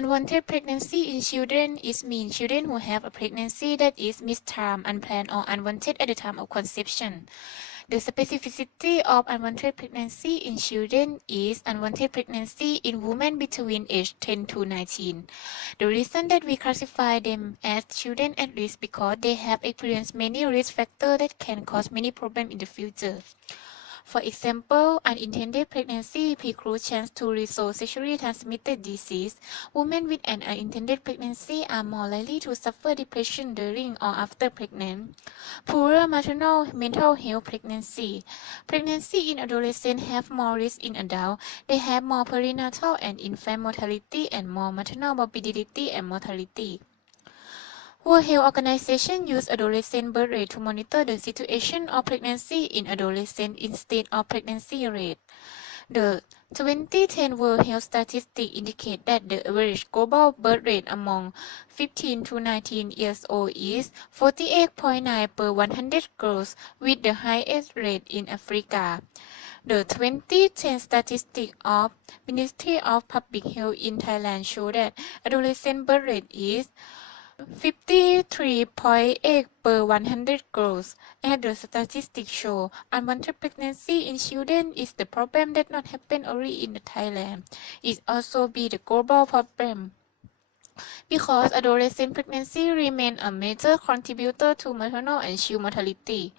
Unwanted pregnancy in children is mean children who have a pregnancy that is mistimed, unplanned, or unwanted at the time of conception. The specificity of unwanted pregnancy in children is unwanted pregnancy in women between age 10 to 19. The reason that we classify them as children at risk because they have experienced many risk factors that can cause many problems in the future. For example, unintended pregnancy precludes chance to result sexually transmitted disease. Women with an unintended pregnancy are more likely to suffer depression during or after pregnant. Poorer maternal mental health pregnancy. Pregnancy in adolescents have more risk in adults. They have more perinatal and infant mortality and more maternal morbidity and mortality. World Health Organization use adolescent birth rate to monitor the situation of pregnancy in adolescents instead of pregnancy rate. The 2010 World Health Statistics indicate that the average global birth rate among 15 to 19 years old is 48.9 per 100 girls, with the highest rate in Africa. The 2010 statistics of Ministry of Public Health in Thailand show that adolescent birth rate is 53.8 per 100 girls. As the statistics show, unwanted pregnancy in children is the problem that not happen only in Thailand. It also be the global problem. Because adolescent pregnancy remain a major contributor to maternal and child mortality,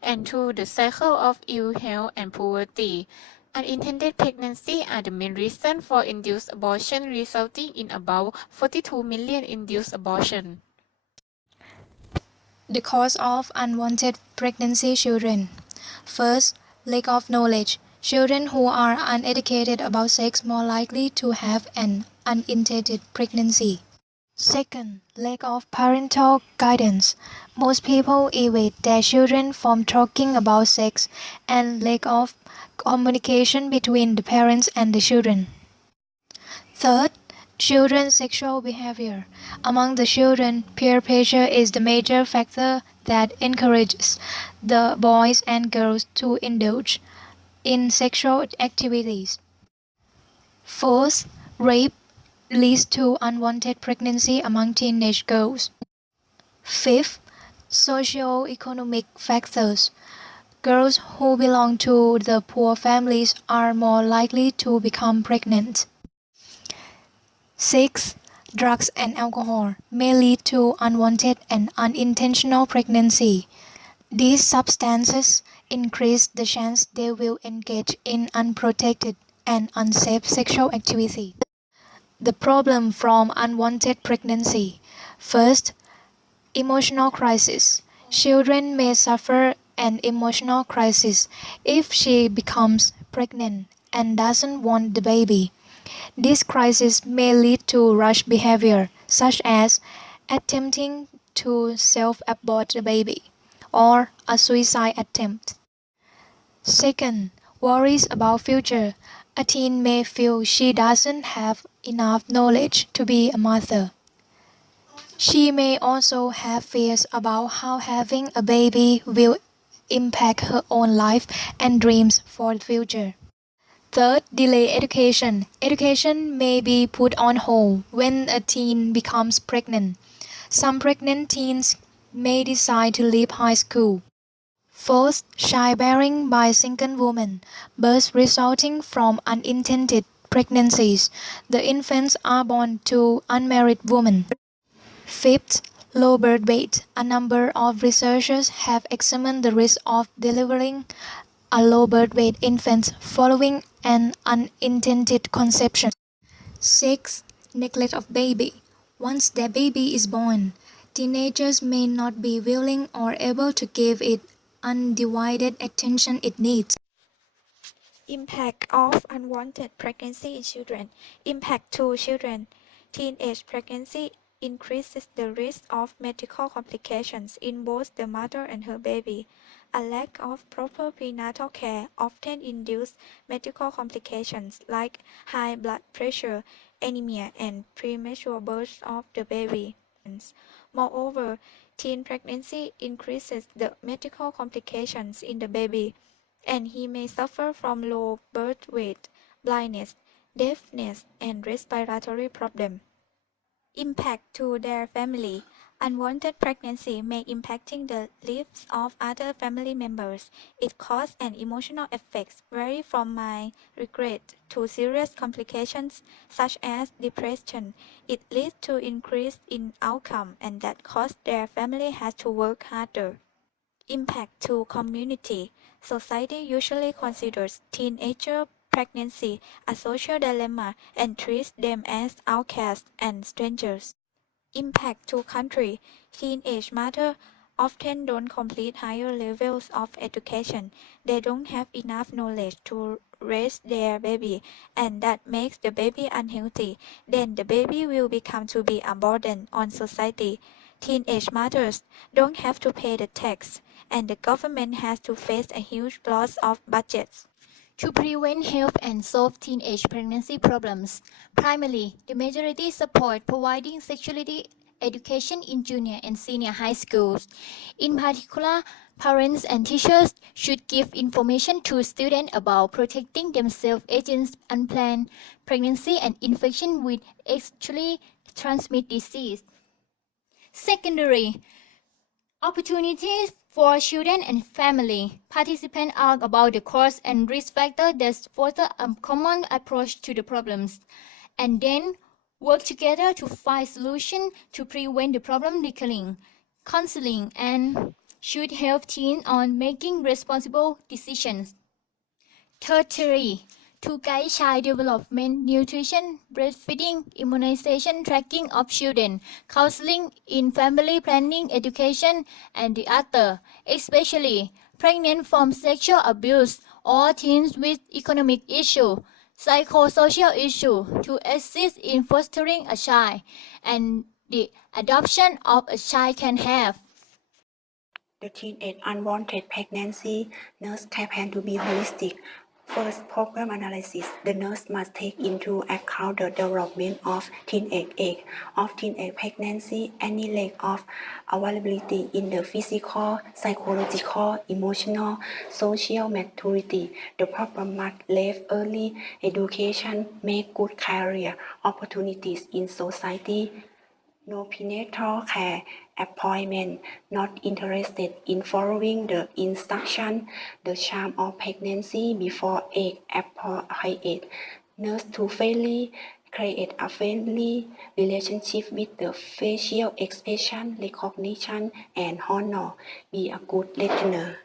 and to the cycle of ill health and poverty. Unintended pregnancy are the main reason for induced abortion, resulting in about 42 million induced abortions. The cause of unwanted pregnancy children. First, lack of knowledge. Children who are uneducated about sex more likely to have an unintended pregnancy. Second, lack of parental guidance. Most people evade their children from talking about sex, and lack of communication between the parents and the children. Third, children's sexual behavior. Among the children, peer pressure is the major factor that encourages the boys and girls to indulge in sexual activities. Fourth, rape leads to unwanted pregnancy among teenage girls. Fifth, socio-economic factors. Girls who belong to the poor families are more likely to become pregnant. 6. Drugs and alcohol may lead to unwanted and unintentional pregnancy. These substances increase the chance they will engage in unprotected and unsafe sexual activity. The problem from unwanted pregnancy. First, emotional crisis. Children may suffer an emotional crisis if she becomes pregnant and doesn't want the baby. This crisis may lead to rash behavior, such as attempting to self-abort the baby or a suicide attempt. Second, worries about future. A teen may feel she doesn't have enough knowledge to be a mother. She may also have fears about how having a baby will impact her own life and dreams for the future. Third, delay education. Education may be put on hold when a teen becomes pregnant. Some pregnant teens may decide to leave high school. Fourth, childbearing by single women. Births resulting from unintended pregnancies. The infants are born to unmarried women. Fifth, low birth weight. A number of researchers have examined the risk of delivering a low birth weight infant following an unintended conception. 6. Neglect of baby. Once their baby is born, teenagers may not be willing or able to give it undivided attention it needs. Impact of unwanted pregnancy in children. Impact to children. Teenage pregnancy increases the risk of medical complications in both the mother and her baby. A lack of proper prenatal care often induces medical complications like high blood pressure, anemia, and premature birth of the baby. Moreover, teen pregnancy increases the medical complications in the baby, and he may suffer from low birth weight, blindness, deafness, and respiratory problems. Impact to their family. Unwanted pregnancy may impacting the lives of other family members. Its cause and emotional effects vary from mild regret to serious complications such as depression. It leads to increase in outcome and that cause their family has to work harder. Impact to community. Society usually considers teenager pregnancy a social dilemma and treats them as outcasts and strangers. Impact to country. Teenage mothers often don't complete higher levels of education. They don't have enough knowledge to raise their baby, and that makes the baby unhealthy. Then the baby will become to be a burden on society. Teenage mothers don't have to pay the tax, and the government has to face a huge loss of budgets. To prevent health and solve teenage pregnancy problems, primarily, the majority support providing sexuality education in junior and senior high schools. In particular, parents and teachers should give information to students about protecting themselves against unplanned pregnancy and infection with sexually transmitted disease. Secondary, opportunities for children and family. Participants argue about the cause and risk factors that foster a common approach to the problems, and then work together to find solutions to prevent the problem recurring. Counseling and should help teens on making responsible decisions. Tertiary, to guide child development, nutrition, breastfeeding, immunization, tracking of children, counseling in family planning, education, and the other, especially pregnant from sexual abuse or teens with economic issue, psychosocial issue, to assist in fostering a child, and the adoption of a child can have. The teenage unwanted pregnancy nurse campaign to be holistic. First, program analysis. The nurse must take into account the development of teenage age, of teenage pregnancy, any lack of availability in the physical, psychological, emotional, social maturity. The program must leave early education, make good career opportunities in society. No prenatal care appointment, not interested in following the instruction, the charm of pregnancy before egg appropriate. Nurse to fairly create a friendly relationship with the facial expression, recognition, and honor. Be a good listener.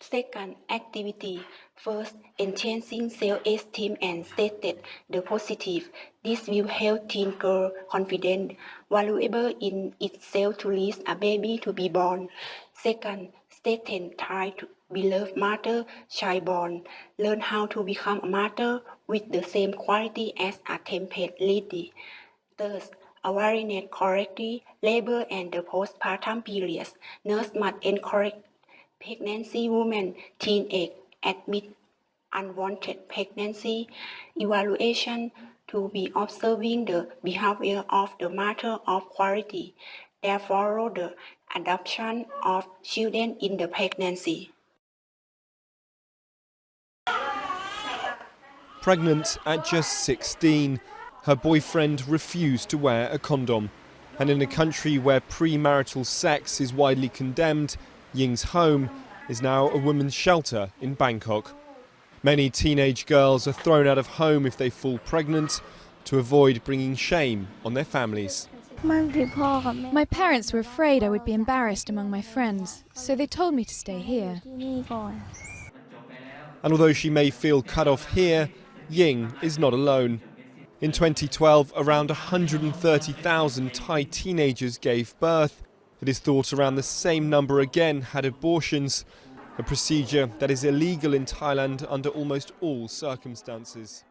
Second, activity. First, enhancing self-esteem and stated the positive. This will help teen girl confident, valuable in itself to raise a baby to be born. Second, stated try to beloved mother, child born. Learn how to become a mother with the same quality as a template lady. Third, awareness correctly labor and the postpartum periods. Nurse must encourage pregnancy women, teenage, admit unwanted pregnancy, evaluation to be observing the behavior of the mother of quality, therefore the adoption of children in the pregnancy. Pregnant at just 16, her boyfriend refused to wear a condom. And in a country where premarital sex is widely condemned, Ying's home is now a women's shelter in Bangkok. Many teenage girls are thrown out of home if they fall pregnant to avoid bringing shame on their families. My parents were afraid I would be embarrassed among my friends, so they told me to stay here. And although she may feel cut off here, Ying is not alone. In 2012, around 130,000 Thai teenagers gave birth. It is thought around the same number again had abortions, a procedure that is illegal in Thailand under almost all circumstances.